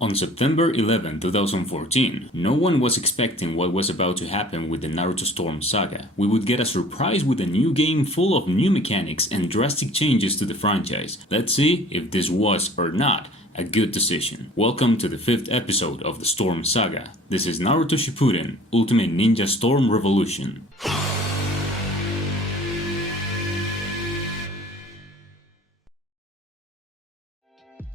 On September 11, 2014, no one was expecting what was about to happen with the Naruto Storm saga. We would get a surprise with a new game full of new mechanics and drastic changes to the franchise. Let's see if this was, or not, a good decision. Welcome to the 5th episode of the Storm saga. This is Naruto Shippuden, Ultimate Ninja Storm Revolution.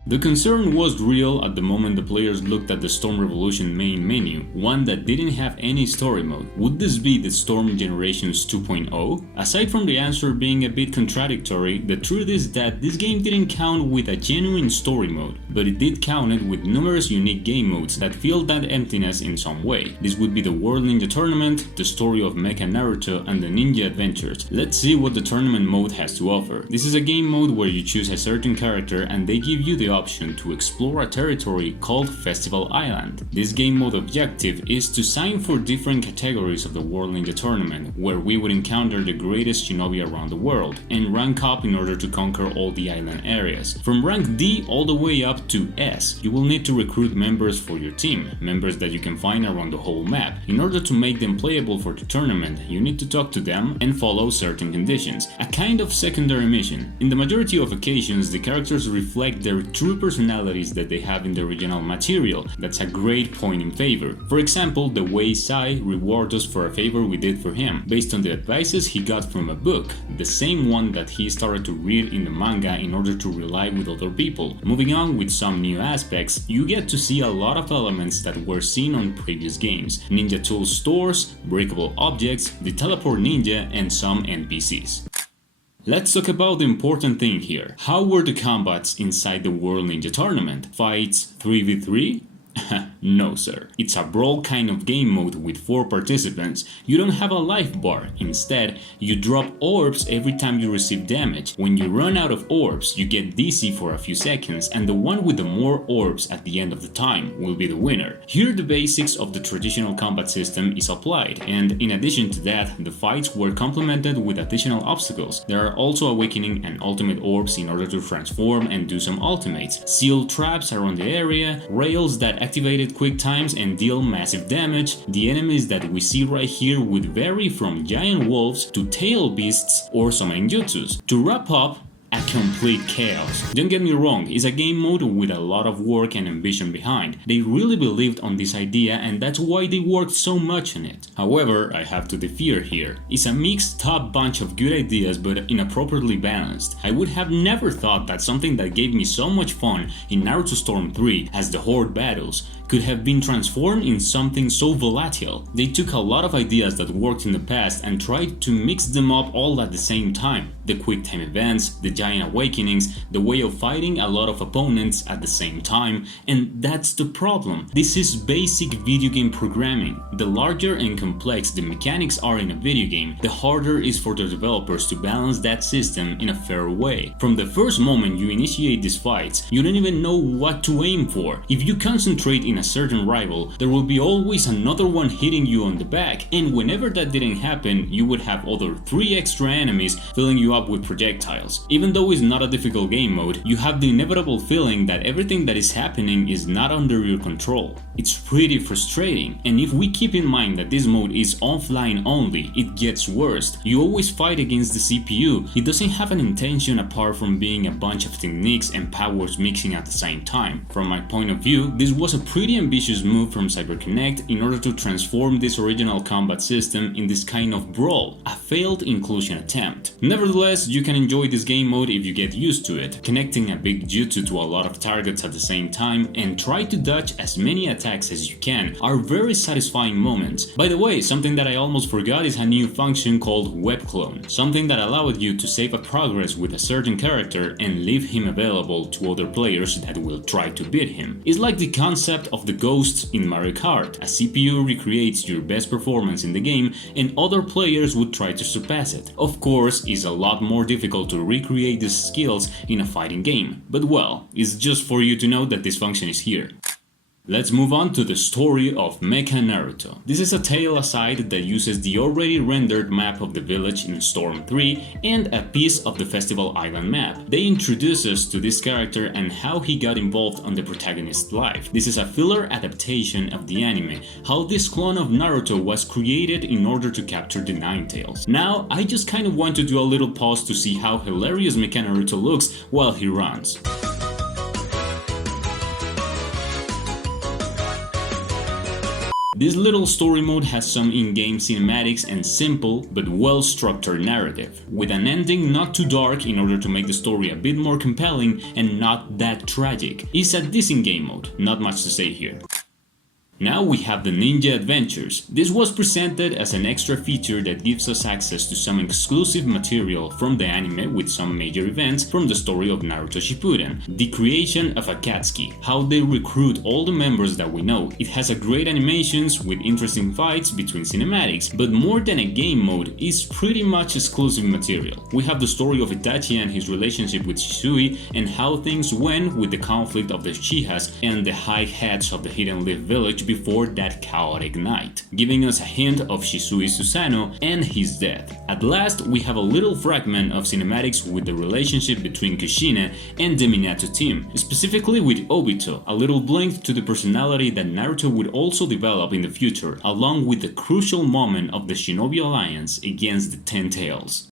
The concern was real at the moment the players looked at the Storm Revolution main menu, one that didn't have any story mode. Would this be the Storm Generations 2.0? Aside from the answer being a bit contradictory, the truth is that this game didn't count with a genuine story mode, but it did count it with numerous unique game modes that filled that emptiness in some way. This would be the World Ninja Tournament, the story of Mecha Naruto, and the Ninja Adventures. Let's see what the tournament mode has to offer. This is a game mode where you choose a certain character and they give you the option to explore a territory called Festival Island. This game mode objective is to sign for different categories of the World Ninja Tournament, where we would encounter the greatest shinobi around the world, and rank up in order to conquer all the island areas. From rank D all the way up to S, you will need to recruit members for your team, members that you can find around the whole map. In order to make them playable for the tournament, you need to talk to them and follow certain conditions, a kind of secondary mission. In the majority of occasions, the characters reflect their true personalities that they have in the original material. That's a great point in favor. For example, the way Sai rewards us for a favor we did for him, based on the advices he got from a book, the same one that he started to read in the manga in order to rely with other people. Moving on with some new aspects, you get to see a lot of elements that were seen on previous games: ninja tool stores, breakable objects, the teleport ninja, and some NPCs. Let's talk about the important thing here. How were the combats inside the World Ninja Tournament? Fights 3v3? No sir, it's a brawl kind of game mode with 4 participants. You don't have a life bar, instead you drop orbs every time you receive damage. When you run out of orbs, you get dizzy for a few seconds, and the one with the more orbs at the end of the time will be the winner. Here the basics of the traditional combat system is applied, and in addition to that, the fights were complemented with additional obstacles. There are also awakening and ultimate orbs in order to transform and do some ultimates, sealed traps around the area, rails that activated quick times and deal massive damage. The enemies that we see right here would vary from giant wolves to tail beasts or some ninjutsus. To wrap up, a complete chaos. Don't get me wrong, it's a game mode with a lot of work and ambition behind. They really believed on this idea and that's why they worked so much on it. However, I have to defer here. It's a mixed up bunch of good ideas but inappropriately balanced. I would have never thought that something that gave me so much fun in Naruto Storm 3 as the Horde battles could have been transformed in something so volatile. They took a lot of ideas that worked in the past and tried to mix them up all at the same time. The quick time events, the giant awakenings, the way of fighting a lot of opponents at the same time, and that's the problem. This is basic video game programming. The larger and complex the mechanics are in a video game, the harder it is for the developers to balance that system in a fair way. From the first moment you initiate these fights, you don't even know what to aim for. If you concentrate in a certain rival, there will be always another one hitting you on the back, and whenever that didn't happen, you would have other 3 extra enemies filling you up with projectiles. Even though it's not a difficult game mode, you have the inevitable feeling that everything that is happening is not under your control. It's pretty frustrating, and if we keep in mind that this mode is offline only, it gets worse. You always fight against the CPU. It doesn't have an intention apart from being a bunch of techniques and powers mixing at the same time. From my point of view, this was a pretty ambitious move from CyberConnect in order to transform this original combat system in this kind of brawl, a failed inclusion attempt. Nevertheless, you can enjoy this game mode if you get used to it, connecting a big jutsu to a lot of targets at the same time and try to dodge as many attacks as you can are very satisfying moments. By the way, something that I almost forgot is a new function called Web Clone, something that allowed you to save a progress with a certain character and leave him available to other players that will try to beat him. It's like the concept of the ghosts in Mario Kart. A CPU recreates your best performance in the game and other players would try to surpass it. Of course, it's a lot more difficult to recreate these skills in a fighting game, but well, it's just for you to know that this function is here. Let's move on to the story of Mecha Naruto. This is a tale aside that uses the already rendered map of the village in Storm 3 and a piece of the Festival Island map. They introduce us to this character and how he got involved on the protagonist's life. This is a filler adaptation of the anime, how this clone of Naruto was created in order to capture the Nine Tails. Now, I just kind of want to do a little pause to see how hilarious Mecha Naruto looks while he runs. This little story mode has some in-game cinematics and simple but well-structured narrative, with an ending not too dark in order to make the story a bit more compelling and not that tragic. It's a decent game mode, not much to say here. Now we have the Ninja Adventures. This was presented as an extra feature that gives us access to some exclusive material from the anime with some major events from the story of Naruto Shippuden. The creation of Akatsuki, how they recruit all the members that we know. It has a great animations with interesting fights between cinematics, but more than a game mode, is pretty much exclusive material. We have the story of Itachi and his relationship with Shisui and how things went with the conflict of the Chihas and the high heads of the Hidden Leaf Village before that chaotic night, giving us a hint of Shisui Susanoo and his death. At last, we have a little fragment of cinematics with the relationship between Kushina and the Minato team, specifically with Obito, a little blink to the personality that Naruto would also develop in the future, along with the crucial moment of the Shinobi Alliance against the Ten Tails.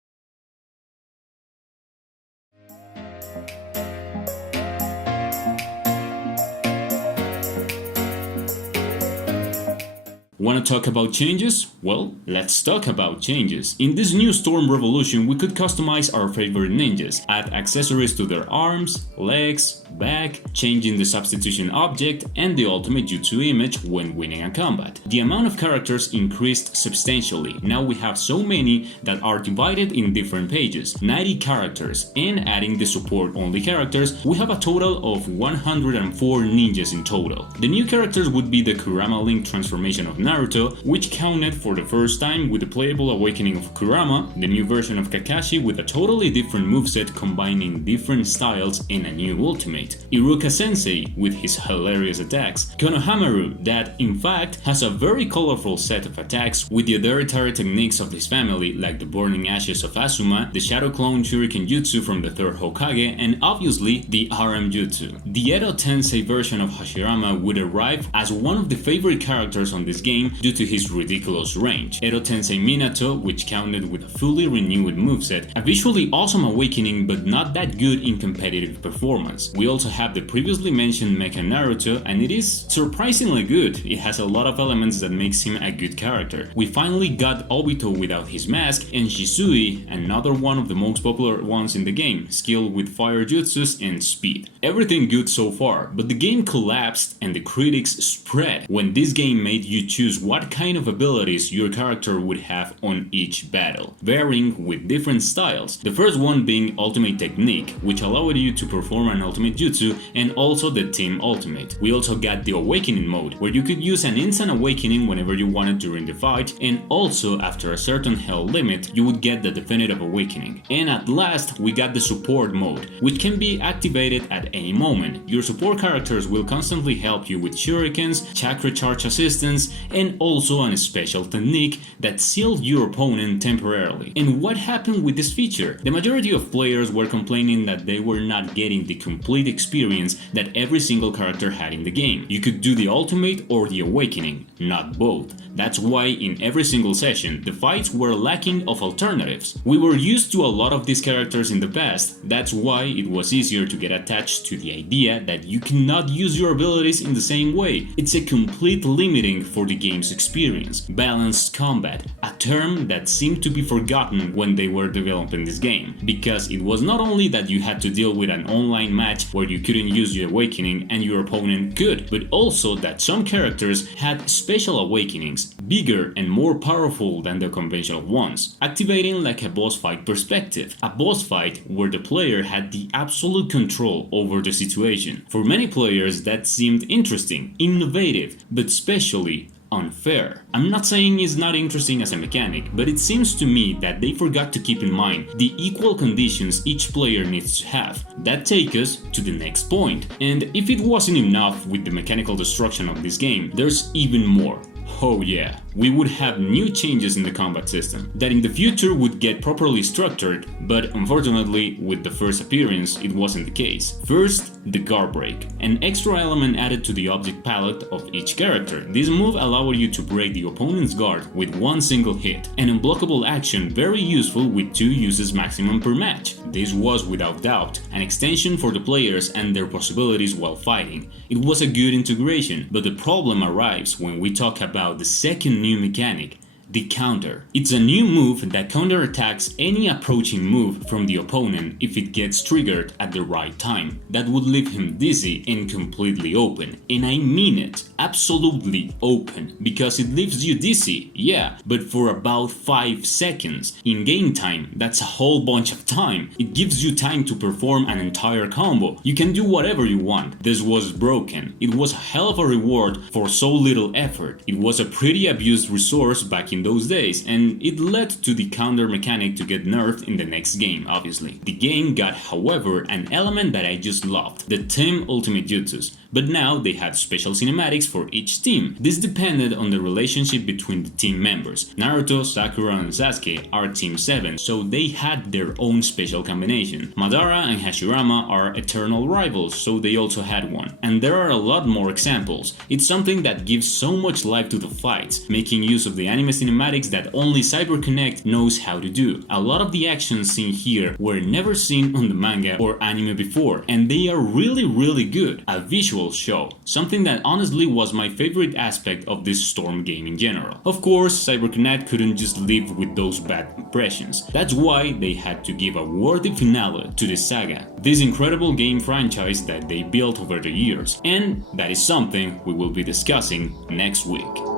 Want to talk about changes? Well, let's talk about changes. In this new Storm Revolution, we could customize our favorite ninjas, add accessories to their arms, legs, back, changing the substitution object, and the ultimate jutsu image when winning a combat. The amount of characters increased substantially. Now we have so many that are divided in different pages, 90 characters, and adding the support-only characters, we have a total of 104 ninjas in total. The new characters would be the Kurama Link transformation of Naruto, which counted for the first time with the playable awakening of Kurama, the new version of Kakashi with a totally different moveset combining different styles and a new ultimate, Iruka Sensei with his hilarious attacks, Konohamaru that in fact has a very colorful set of attacks with the hereditary techniques of his family like the Burning Ashes of Asuma, the Shadow Clone Shuriken Jutsu from the 3rd Hokage, and obviously the RM Jutsu. The Edo Tensei version of Hashirama would arrive as one of the favorite characters on this game due to his ridiculous range. Edo Tensei Minato, which counted with a fully renewed moveset, a visually awesome awakening but not that good in competitive performance. We also have the previously mentioned Mecha Naruto, and it is surprisingly good. It has a lot of elements that makes him a good character. We finally got Obito without his mask, and Shisui, another one of the most popular ones in the game, skilled with fire jutsus and speed. Everything good so far, but the game collapsed and the critics spread when this game made you choose what kind of abilities your character would have on each battle, varying with different styles. The first one being Ultimate Technique, which allowed you to perform an ultimate jutsu, and also the Team Ultimate. We also got the Awakening mode, where you could use an instant awakening whenever you wanted during the fight, and also after a certain health limit, you would get the Definitive Awakening. And at last, we got the Support mode, which can be activated at any moment. Your support characters will constantly help you with shurikens, chakra charge assistance, and also a special technique that sealed your opponent temporarily. And what happened with this feature? The majority of players were complaining that they were not getting the complete experience that every single character had in the game. You could do the ultimate or the awakening, not both. That's why in every single session, the fights were lacking of alternatives. We were used to a lot of these characters in the past, that's why it was easier to get attached to the idea that you cannot use your abilities in the same way. It's a complete limiting for the game's experience. Balanced combat, a term that seemed to be forgotten when they were developing this game, because it was not only that you had to deal with an online match where you couldn't use your awakening and your opponent could, but also that some characters had special awakenings, bigger and more powerful than the conventional ones, activating like a boss fight perspective, a boss fight where the player had the absolute control over the situation. For many players that seemed interesting, innovative, but especially unfair. I'm not saying it's not interesting as a mechanic, but it seems to me that they forgot to keep in mind the equal conditions each player needs to have. That takes us to the next point. And if it wasn't enough with the mechanical destruction of this game, there's even more. Oh yeah, we would have new changes in the combat system that in the future would get properly structured, but unfortunately with the first appearance it wasn't the case. First, the guard break, an extra element added to the object palette of each character. This move allows you to break the opponent's guard with one single hit, an unblockable action very useful with 2 uses maximum per match. This was without doubt an extension for the players and their possibilities while fighting. It was a good integration, but the problem arrives when we talk about the second new mechanic, the counter. It's a new move that counterattacks any approaching move from the opponent if it gets triggered at the right time. That would leave him dizzy and completely open. And I mean it, absolutely open, because it leaves you dizzy, yeah, but for about 5 seconds. In game time, that's a whole bunch of time. It gives you time to perform an entire combo. You can do whatever you want. This was broken. It was a hell of a reward for so little effort. It was a pretty abused resource back in those days, and it led to the counter mechanic to get nerfed in the next game, obviously. The game got, however, an element that I just loved, the team ultimate jutsus. But now they had special cinematics for each team. This depended on the relationship between the team members. Naruto, Sakura and Sasuke are Team 7, so they had their own special combination. Madara and Hashirama are eternal rivals, so they also had one. And there are a lot more examples. It's something that gives so much life to the fights, making use of the anime cinematics that only CyberConnect knows how to do. A lot of the actions seen here were never seen on the manga or anime before, and they are really good. A visual show, something that honestly was my favorite aspect of this Storm game in general. Of course, CyberConnect couldn't just live with those bad impressions. That's why they had to give a worthy finale to the saga, this incredible game franchise that they built over the years, and that is something we will be discussing next week.